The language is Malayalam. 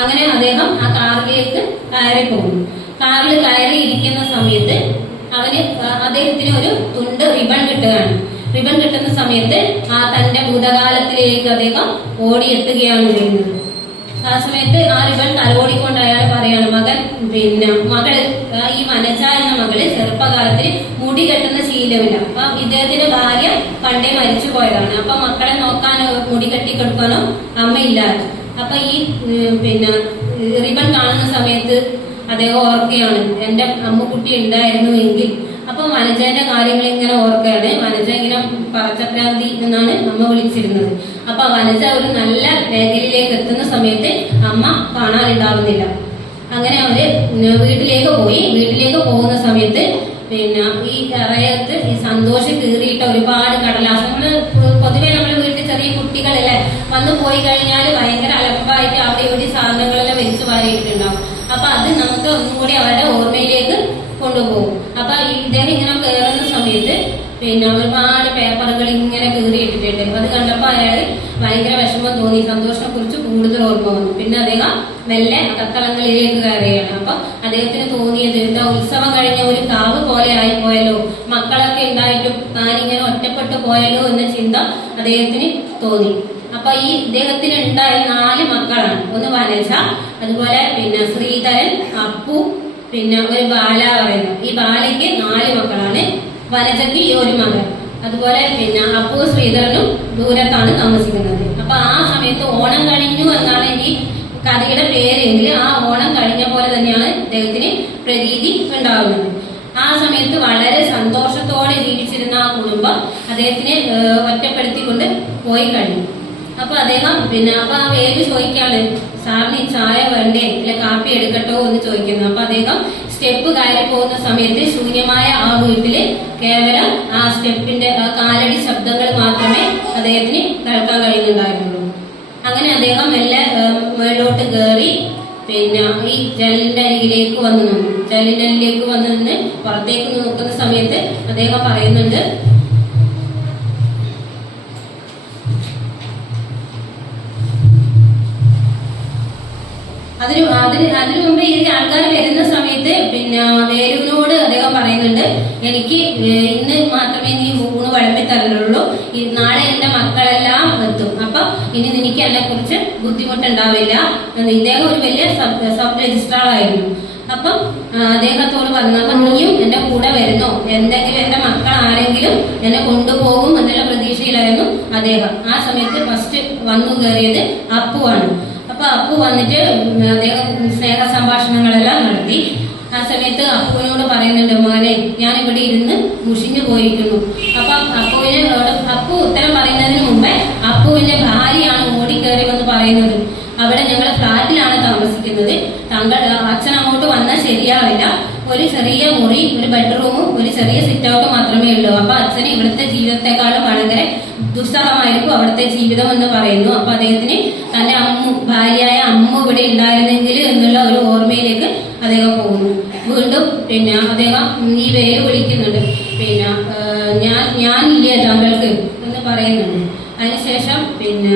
അങ്ങനെ അദ്ദേഹം ആ കാറിലേക്ക് കയറി പോകുന്നു കാറിൽ കയറി ഇരിക്കുന്ന സമയത്ത് അവന് അദ്ദേഹത്തിന് ഒരു തുണ്ട് റിബൺ കിട്ടുകയാണ്. റിബൺ കിട്ടുന്ന സമയത്ത് ആ തന്റെ ഭൂതകാലത്തിലേക്ക് അദ്ദേഹം ഓടിയെത്തുകയാണ് ചെയ്യുന്നത്. ആ സമയത്ത് ആ റിബൺ തലോടിക്കൊണ്ട് അയാൾ പറയാണ് മകൻ പിന്നെ മകൾ ഈ വനജ എന്ന മകൾ ചെറുപ്പകാലത്തിൽ മുടി കെട്ടുന്ന ശീലമില്ല. അപ്പൊ ഇദ്ദേഹത്തിന്റെ ഭാര്യ പണ്ടേ മരിച്ചു പോയതാണ് അപ്പൊ മക്കളെ നോക്കാനോ മുടി കെട്ടി കൊടുക്കാനോ അമ്മയില്ലാതെ അപ്പൊ ഈ പിന്നെ റിബൺ കാണുന്ന സമയത്ത് അദ്ദേഹം ഓർക്കുകയാണ് എന്റെ അമ്മുക്കുട്ടി ഉണ്ടായിരുന്നു എങ്കിൽ. അപ്പൊ വനജന്റെ കാര്യങ്ങൾ ഇങ്ങനെ ഓർക്കുകയാണ്. വനജ ഇങ്ങനെ പറച്ചക്രാന്തി എന്നാണ് അമ്മ വിളിച്ചിരുന്നത്. അപ്പൊ വനജ ഒരു നല്ല മേഖലയിലേക്ക് എത്തുന്ന സമയത്ത് അമ്മ കാണാനുണ്ടാവുന്നില്ല. അങ്ങനെ അവർ വീട്ടിലേക്ക് പോയി. വീട്ടിലേക്ക് പോകുന്ന സമയത്ത് പിന്നെ ഈ ഇറയത്ത് ഈ സന്തോഷം കീറിയിട്ട ഒരുപാട് കടലാസ്. നമ്മൾ പൊതുവെ നമ്മൾ വീട്ടിൽ ചെറിയ കുട്ടികളല്ലേ വന്നു പോയി കഴിഞ്ഞാൽ ഭയങ്കര അലമ്പായിട്ട് അവിടെ ഇവിടെ സാധനങ്ങളെല്ലാം വെച്ച് മാറിയിട്ടുണ്ടാവും അപ്പൊ അത് നമുക്ക് ഒന്നും കൂടി അവരുടെ ഓർമ്മയിലേക്ക് കൊണ്ടുപോകും. അപ്പൊ ഇദ്ദേഹം ഇങ്ങനെ കയറുന്ന സമയത്ത് പിന്നെ ഒരുപാട് പേപ്പറുകൾ ഇങ്ങനെ കീറിയിട്ടിട്ടുണ്ട്. അത് കണ്ടപ്പോ അയാൾ ഭയങ്കര വിഷമം തോന്നി സന്തോഷത്തെ കുറിച്ച് കൂടുതൽ ഓർമ്മ വന്നു. പിന്നെ അദ്ദേഹം മെല്ലെ കത്തളങ്ങളിലേക്ക് കയറുകയാണ്. അപ്പൊ അദ്ദേഹത്തിന് തോന്നിയത് എന്താ ഉത്സവം കഴിഞ്ഞ ഒരു കാവ് പോലെ ആയി ആയിപ്പോയല്ലോ. മക്കളൊക്കെ ഉണ്ടായിട്ടും താനിങ്ങനെ ഒറ്റപ്പെട്ടു പോയല്ലോ എന്ന ചിന്ത അദ്ദേഹത്തിന് തോന്നി. അപ്പൊ ഈ ഇദ്ദേഹത്തിന് ഉണ്ടായ നാല് മക്കളാണ്. ഒന്ന് വനജ അതുപോലെ പിന്നെ ശ്രീധരൻ അപ്പു പിന്നെ ഒരു ബാല പറയുന്നു ഈ ബാലയ്ക്ക് നാല് മക്കളാണ്. വനജയ്ക്ക് ഈ ഒരു മകൻ. അതുപോലെ പിന്നെ അപ്പു ശ്രീധരനും ദൂരത്താണ് താമസിക്കുന്നത്. അപ്പൊ ആ സമയത്ത് ഓണം കഴിഞ്ഞു എന്നാണ് ഈ കഥയുടെ പേരെങ്കിൽ ആ ഓണം കഴിഞ്ഞ പോലെ തന്നെയാണ് ഇദ്ദേഹത്തിന് പ്രതീതി ഉണ്ടാകുന്നത് ആ സമയത്ത് വളരെ സന്തോഷത്തോടെ ജീവിച്ചിരുന്ന ആ കുടുംബം അദ്ദേഹത്തിനെ ഒറ്റപ്പെടുത്തിക്കൊണ്ട് പോയി കഴിഞ്ഞു. അപ്പൊ അദ്ദേഹം പിന്നെ അപ്പൊ ആ വേര് ചോദിക്കാണ് സാറിന് ചായ വേണ്ടേ? ഇല്ല കാപ്പി എടുക്കട്ടോ? എന്ന് ചോദിക്കുന്നു. അപ്പൊ അദ്ദേഹം സ്റ്റെപ്പ് കയറി പോകുന്ന സമയത്ത് ശൂന്യമായ ആ വീട്ടിൽ കേവലം ആ സ്റ്റെപ്പിന്റെ കാലടി ശബ്ദങ്ങൾ മാത്രമേ അദ്ദേഹത്തിന് കേൾക്കാൻ കഴിയുന്നുണ്ടായിരുന്നുള്ളൂ. അങ്ങനെ അദ്ദേഹം മെല്ലെ മേളിലോട്ട് കയറി പിന്നെ ഈ ജനലിന്റെ അരികിലേക്ക് വന്നു. നിന്നു ജനലിന്റെ അരികിലേക്ക് വന്നു നിന്ന് പുറത്തേക്ക് നോക്കുന്ന സമയത്ത് അദ്ദേഹം പറയുന്നുണ്ട് അതിന് അതിന് അതിനു മുമ്പ് ഈ ആൾക്കാർ വരുന്ന സമയത്ത് പിന്നെ വേരുവിനോട് അദ്ദേഹം പറയുന്നുണ്ട് എനിക്ക് ഇന്ന് മാത്രമേ നീ ഊണ് വിളമ്പി തരുള്ളൂ നാളെ എന്റെ മക്കളെല്ലാം എത്തും. അപ്പൊ ഇനി നിനക്ക് എന്നെ കുറിച്ച് ബുദ്ധിമുട്ടുണ്ടാവില്ല. ഇദ്ദേഹം ഒരു വലിയ സബ് സബ് രജിസ്ട്രാർ ആയിരുന്നു അപ്പം അദ്ദേഹത്തോട് പറഞ്ഞു അപ്പൊ നീയും എന്റെ കൂടെ വരുന്നോ? എന്തെങ്കിലും എന്റെ മക്കൾ ആരെങ്കിലും എന്നെ കൊണ്ടുപോകും എന്നുള്ള പ്രതീക്ഷയിലായിരുന്നു അദ്ദേഹം. ആ സമയത്ത് ഫസ്റ്റ് വന്നു കയറിയത് അപ്പുവാണ്. അപ്പൊ അപ്പു വന്നിട്ട് അദ്ദേഹം സ്നേഹ സംഭാഷണങ്ങളെല്ലാം നടത്തി. ആ സമയത്ത് അപ്പുവിനോട് പറയുന്നുണ്ട് മകനെ ഞാൻ ഇവിടെ ഇരുന്ന് മുഷിഞ്ഞു പോയിരിക്കുന്നു. അപ്പൊ അപ്പുവിന് അപ്പു ഉത്തരം പറയുന്നതിന് മുമ്പേ അപ്പുവിന്റെ ഭാര്യയാണ് ഓടിക്കയറി വന്ന് പറയുന്നത്. അവിടെ ഞങ്ങൾ ഫ്ലാറ്റിലാണ് താമസിക്കുന്നത്. താങ്കൾ അച്ഛൻ അങ്ങോട്ട് വന്നാൽ ശരിയാവില്ല. ഒരു ചെറിയ മുറി ഒരു ബെഡ്റൂമും ഒരു ചെറിയ സിറ്റ് ഔട്ട് മാത്രമേ ഉള്ളൂ. അപ്പൊ അച്ഛന് ഇവിടുത്തെ ജീവിതത്തെക്കാളും വളരെ ദുസ്സഹമായിരിക്കും അവിടുത്തെ ജീവിതം എന്ന് പറയുന്നു. അപ്പൊ അദ്ദേഹത്തിന് തന്റെ അമ്മ ഭാര്യയായ അമ്മ ഇവിടെ ഉണ്ടായിരുന്നെങ്കിൽ എന്നുള്ള ഒരു ഓർമ്മയിലേക്ക് അദ്ദേഹം പോകുന്നു. വീണ്ടും പിന്നെ അദ്ദേഹം ഈ പേര് വിളിക്കുന്നുണ്ട്. പിന്നെ ഞാൻ ഞാൻ ഞാനില്ലേ താങ്കൾക്ക് എന്ന് പറയുന്നുണ്ട്. അതിനുശേഷം പിന്നെ